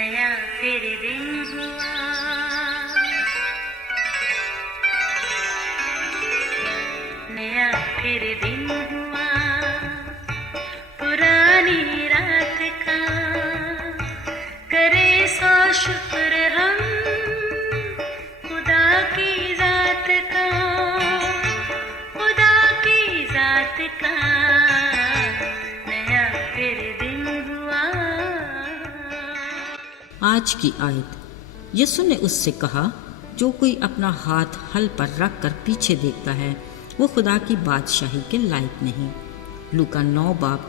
नया फिर दिन हुआ, नया फिर दिन हुआ, पुरानी रात का करे सो शुक्र हम खुदा की जात का, खुदा की जात का नया फिर दिन हुआ। आज की आयत। यीशु ने उससे कहा, जो कोई अपना हाथ हल पर रख कर पीछे देखता है वो खुदा की बादशाही के लायक नहीं। लूका 9 बाब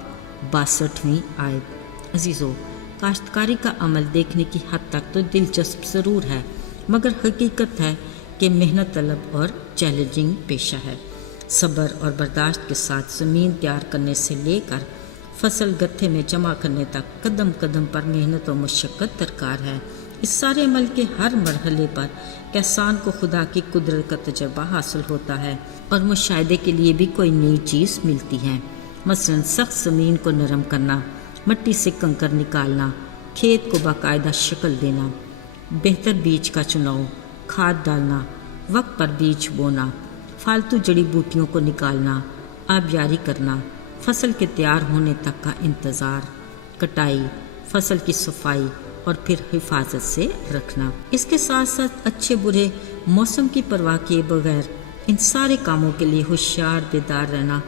62वीं आयत। अजीजों, काश्तकारी का अमल देखने की हद तक तो दिलचस्प ज़रूर है, मगर हकीकत है कि मेहनत तलब और चैलेंजिंग पेशा है। सब्र और बर्दाश्त के साथ ज़मीन तैयार करने से लेकर फसल गत्थे में जमा करने तक कदम कदम पर मेहनत और मशक्क़त दरकार है। इस सारे अमल के हर मरहले पर किसान को खुदा की कुदरत का तजर्बा हासिल होता है और मुशाहिदे के लिए भी कोई नई चीज़ मिलती है। मसलन सख्त ज़मीन को नरम करना, मिट्टी से कंकर निकालना, खेत को बाकायदा शक्ल देना, बेहतर बीज का चुनाव, खाद डालना, वक्त पर बीज बोना, फालतू जड़ी बूटियों को निकालना, आबियारी करना, फसल के तैयार होने तक का इंतज़ार, कटाई, फसल की सफाई और फिर हिफाजत से रखना। इसके साथ साथ अच्छे बुरे मौसम की परवाह किए बगैर इन सारे कामों के लिए होशियार बेदार रहना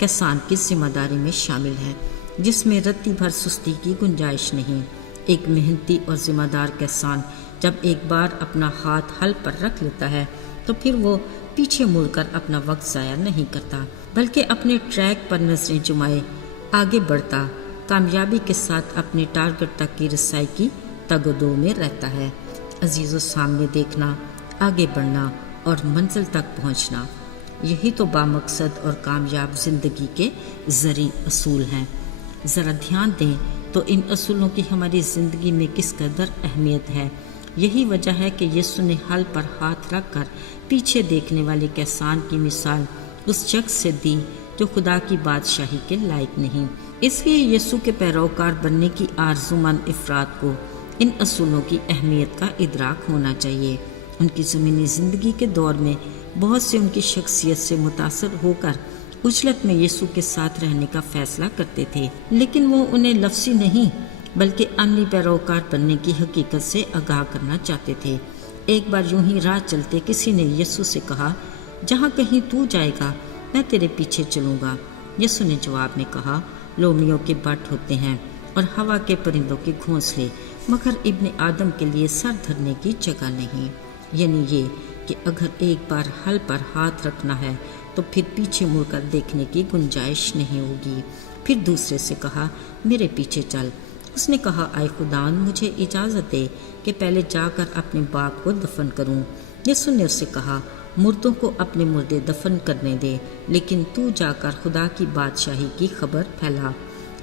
किसान की जिम्मेदारी में शामिल है, जिसमें रत्ती भर सुस्ती की गुंजाइश नहीं। एक मेहनती और जिम्मेदार किसान जब एक बार अपना हाथ हल पर रख लेता है तो फिर वो पीछे मुड़कर अपना वक्त ज़ाया नहीं करता, बल्कि अपने ट्रैक पर नजरें जुमाए आगे बढ़ता, कामयाबी के साथ अपने टारगेट तक की रसाई की तगदो में रहता है। अजीज़ों, सामने देखना, आगे बढ़ना और मंजिल तक पहुंचना, यही तो बामकसद और कामयाब ज़िंदगी के ज़रूरी असूल हैं। ज़रा ध्यान दें तो इन असूलों की हमारी ज़िंदगी में किस कदर अहमियत है। यही वजह है कि यीशु ने हल पर हाथ रख कर पीछे देखने वाले किसान की मिसाल उस शख्स से दी जो खुदा की बादशाही के लायक नहीं। इसलिए यीशु के पैरोकार बनने की आरज़ूमंद अफराद को इन असूलों की अहमियत का इदराक होना चाहिए। उनकी ज़मीनी ज़िंदगी के दौर में बहुत से उनकी शख्सियत से मुतासर होकर उजलत में यीशु के साथ रहने का फैसला करते थे, लेकिन वो उन्हें लफ्ज़ी नहीं बल्कि अमली पैरोकार बनने की हकीकत से आगाह करना चाहते थे। एक बार यूं ही राह चलते किसी ने यीशु से कहा, जहाँ कहीं तू जाएगा मैं तेरे पीछे चलूँगा। यीशु ने जवाब में कहा, लोमड़ियों के बट होते हैं और हवा के परिंदों के घोंसले, मगर इब्ने आदम के लिए सर धरने की जगह नहीं। यानी ये कि अगर एक बार हल पर हाथ रखना है तो फिर पीछे मुड़कर देखने की गुंजाइश नहीं होगी। फिर दूसरे से कहा, मेरे पीछे चल। उसने कहा, आए खुदान, मुझे इजाज़त दे कि पहले जाकर अपने बाप को दफन करूं। यीशु ने उससे कहा, मुर्दों को अपने मुर्दे दफन करने दे, लेकिन तू जाकर खुदा की बादशाही की खबर फैला।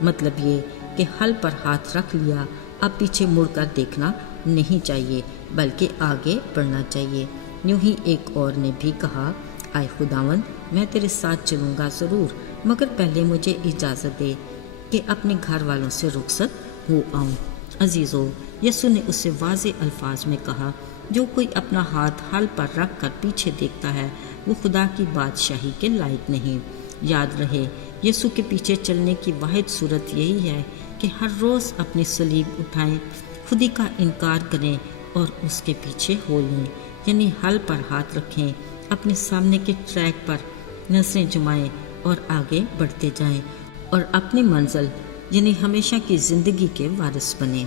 मतलब ये कि हल पर हाथ रख लिया, अब पीछे मुड़कर देखना नहीं चाहिए बल्कि आगे बढ़ना चाहिए। यूं ही एक और ने भी कहा, आए खुदावंद, मैं तेरे साथ चलूँगा ज़रूर, मगर पहले मुझे इजाज़त दे कि अपने घर वालों से रुखसत हो आऊँ। अजीज़ों, यीशु ने उससे वाज़े अल्फाज में कहा, जो कोई अपना हाथ हल पर रख कर पीछे देखता है वो खुदा की बादशाही के लायक नहीं। याद रहे, यीशु के पीछे चलने की वाहिद सूरत यही है कि हर रोज़ अपनी सलीब उठाएं, खुदी का इनकार करें और उसके पीछे हो लें। यानी हल पर हाथ रखें, अपने सामने के ट्रैक पर नजरें जुमाएं और आगे बढ़ते जाएं और अपनी मंजिल यानी हमेशा की ज़िंदगी के वारिस बने।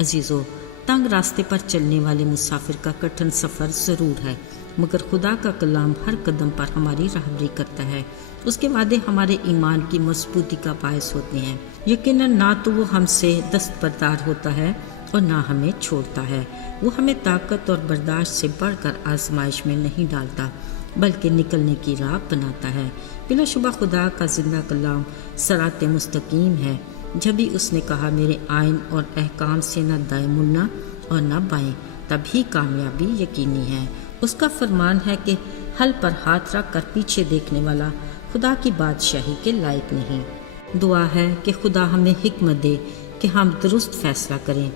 अजीज़ों, तंग रास्ते पर चलने वाले मुसाफिर का कठिन सफ़र ज़रूर है, मगर खुदा का कलाम हर कदम पर हमारी रहबरी करता है। उसके वादे हमारे ईमान की मजबूती का बायस होते हैं। यकीनन ना तो वो हमसे दस्तबरदार होता है और ना हमें छोड़ता है। वो हमें ताकत और बर्दाश्त से बढ़कर आजमाइश में नहीं डालता बल्कि निकलने की राह बनाता है। बिलाशुबा खुदा का जिंदा कलाम सरात मुस्तकीम है। जब भी उसने कहा, मेरे आइन और अहकाम से न दाएं मुड़ना और न बाएं, तभी कामयाबी यकीनी है। उसका फरमान है कि हल पर हाथ रख कर पीछे देखने वाला खुदा की बादशाही के लायक नहीं। दुआ है कि खुदा हमें हिकमत दे कि हम दुरुस्त फैसला करें,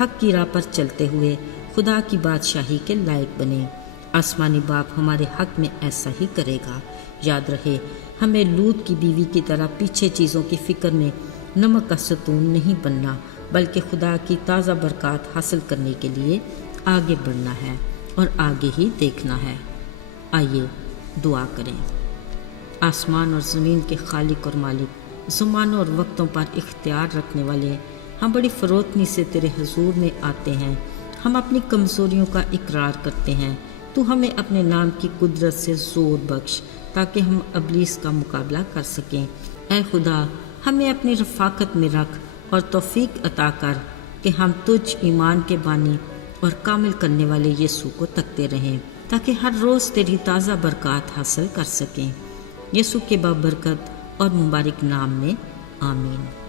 حق کی راہ پر چلتے ہوئے خدا کی بادشاہی کے لائق بنیں۔ آسمانی باپ ہمارے حق میں ایسا ہی کرے گا۔ یاد رہے، ہمیں لوط کی بیوی کی طرح پیچھے چیزوں کی فکر میں نمک کا ستون نہیں بننا، بلکہ خدا کی تازہ برکات حاصل کرنے کے لیے آگے بڑھنا ہے اور آگے ہی دیکھنا ہے۔ آئیے دعا کریں۔ آسمان اور زمین کے خالق اور مالک، زمانوں اور وقتوں پر اختیار رکھنے والے، ہم بڑی فروتنی سے تیرے حضور میں آتے ہیں۔ ہم اپنی کمزوریوں کا اقرار کرتے ہیں۔ تو ہمیں اپنے نام کی قدرت سے زور بخش تاکہ ہم ابلیس کا مقابلہ کر سکیں۔ اے خدا، ہمیں اپنی رفاقت میں رکھ اور توفیق عطا کر کہ ہم تجھ ایمان کے بانی اور کامل کرنے والے یسوع کو تکتے رہیں، تاکہ ہر روز تیری تازہ برکات حاصل کر سکیں۔ یسوع کے بابرکت اور مبارک نام میں آمین۔